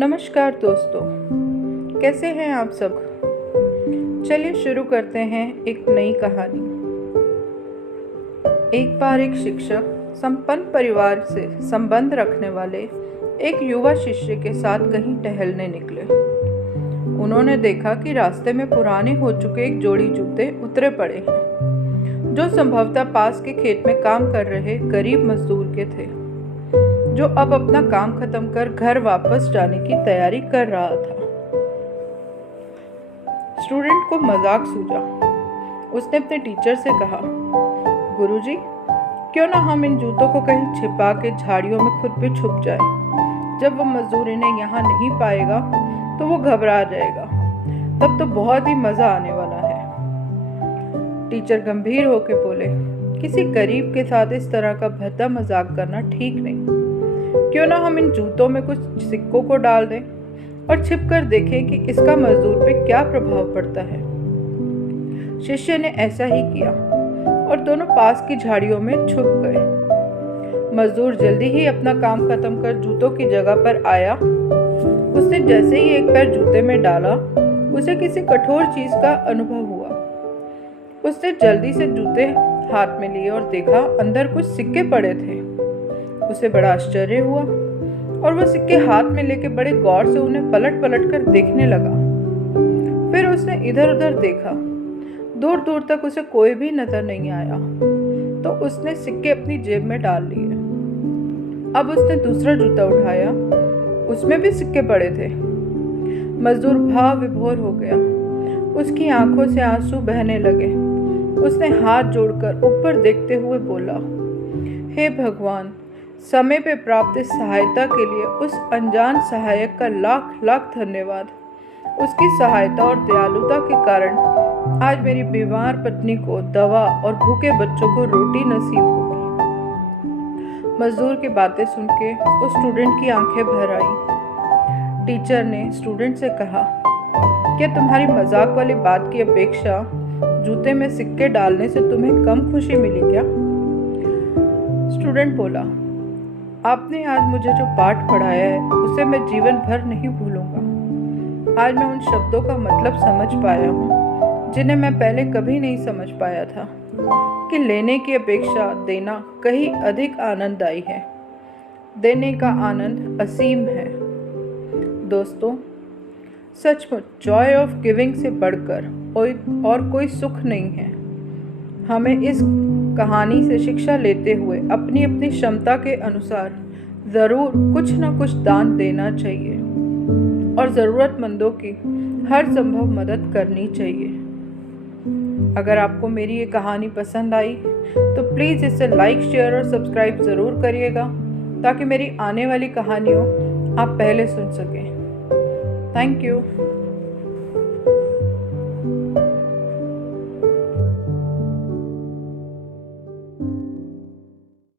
नमस्कार दोस्तों, कैसे हैं आप सब। चलिए शुरू करते हैं एक नई कहानी। एक बार एक शिक्षक संपन्न परिवार से संबंध रखने वाले एक युवा शिष्य के साथ कहीं टहलने निकले। उन्होंने देखा कि रास्ते में पुराने हो चुके एक जोड़ी जूते उतरे पड़े हैं, जो संभवतः पास के खेत में काम कर रहे गरीब मजदूर के थे, जो अब अपना काम खत्म कर घर वापस जाने की तैयारी कर रहा था। स्टूडेंट को मजाक सूझा। उसने अपने टीचर से कहा, गुरुजी, क्यों ना हम इन जूतों को कहीं छिपा के झाड़ियों में खुद भी छुप जाए। जब वो मजदूर इन्हें यहाँ नहीं पाएगा तो वो घबरा जाएगा। तब तो बहुत ही मजा आने वाला है। टीचर गंभीर होकर बोले, किसी गरीब के साथ इस तरह का भद्दा मजाक करना ठीक नहीं। क्यों ना हम इन जूतों में कुछ सिक्कों को डाल दें और छिप कर देखें कि इसका मजदूर पे क्या प्रभाव पड़ता है। शिष्य ने ऐसा ही किया और दोनों पास की झाड़ियों में छुप गए। मजदूर जल्दी ही अपना काम खत्म कर जूतों की जगह पर आया। उसने जैसे ही एक पैर जूते में डाला, उसे किसी कठोर चीज का अनुभव हुआ। उसने जल्दी से जूते हाथ में लिए और देखा अंदर कुछ सिक्के पड़े थे। उसे बड़ा आश्चर्य हुआ और वह सिक्के हाथ में लेके बड़े गौर से उन्हें पलट पलट कर देखने लगा। फिर उसने इधर उधर देखा। दूर दूर तक उसे कोई भी नजर नहीं आया, तो उसने सिक्के अपनी जेब में डाल लिए। अब उसने दूसरा जूता उठाया, उसमें भी सिक्के पड़े थे। मजदूर भाव विभोर हो गया। उसकी आंखों से आंसू बहने लगे। उसने हाथ जोड़कर ऊपर देखते हुए बोला, हे भगवान, समय पे प्राप्त सहायता के लिए उस अनजान सहायक का लाख लाख धन्यवाद। उसकी सहायता और दयालुता के कारण आज मेरी बीमार पत्नी को दवा और भूखे बच्चों को रोटी नसीब होगी। मजदूर की बातें सुन के उस स्टूडेंट की आंखें भर आई। टीचर ने स्टूडेंट से कहा, क्या तुम्हारी मजाक वाली बात की अपेक्षा जूते में सिक्के डालने से तुम्हें कम खुशी मिली क्या? स्टूडेंट बोला, आपने आज मुझे जो पाठ पढ़ाया है उसे मैं जीवन भर नहीं भूलूंगा। आज मैं उन शब्दों का मतलब समझ पाया हूँ जिन्हें मैं पहले कभी नहीं समझ पाया था, कि लेने की अपेक्षा देना कहीं अधिक आनंददायी है। देने का आनंद असीम है। दोस्तों, सचमुच जॉय ऑफ गिविंग से बढ़कर और कोई सुख नहीं है। हमें इस कहानी से शिक्षा लेते हुए अपनी अपनी क्षमता के अनुसार ज़रूर कुछ न कुछ दान देना चाहिए और ज़रूरतमंदों की हर संभव मदद करनी चाहिए। अगर आपको मेरी ये कहानी पसंद आई तो प्लीज़ इसे लाइक, शेयर और सब्सक्राइब ज़रूर करिएगा, ताकि मेरी आने वाली कहानियों आप पहले सुन सकें। Thank you.